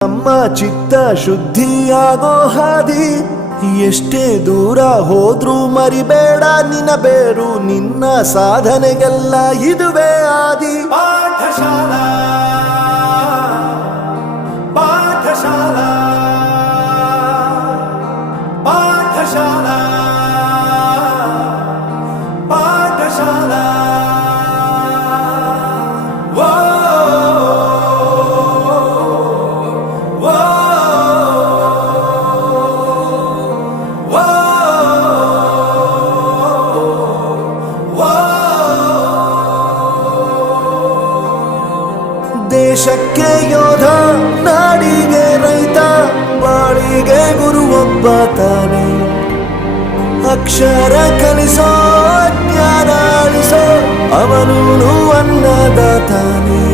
ನಮ್ಮ ಚಿತ್ತ ಶುದ್ಧಿಯಾಗೋ ಹಾದಿ ಎಷ್ಟೇ ದೂರ ಹೋದ್ರೂ ಮರಿಬೇಡ ನಿನ್ನ ಬೇರು ನಿನ್ನ ಸಾಧನೆಗೆಲ್ಲ ಇದುವೇ ಆದಿ ಪಾಠಶಾಲಾ ಪಾಠಶಾಲಾ ಪಾಠಶಾಲಾ ಪಾಠಶಾಲಾ ದೇಶಕ್ಕೆ ಯೋಧ ನಾಡಿಗೆ ರೈತ ಬಾಳಿಗೆ ಗುರುವೊಬ್ಬ ತಾನೆ ಅಕ್ಷರ ಕಲಿಸೋ ಜ್ಞಾನ ಅಳಿಸೋ ಅವನು ಅನ್ನದಾತಾನೆ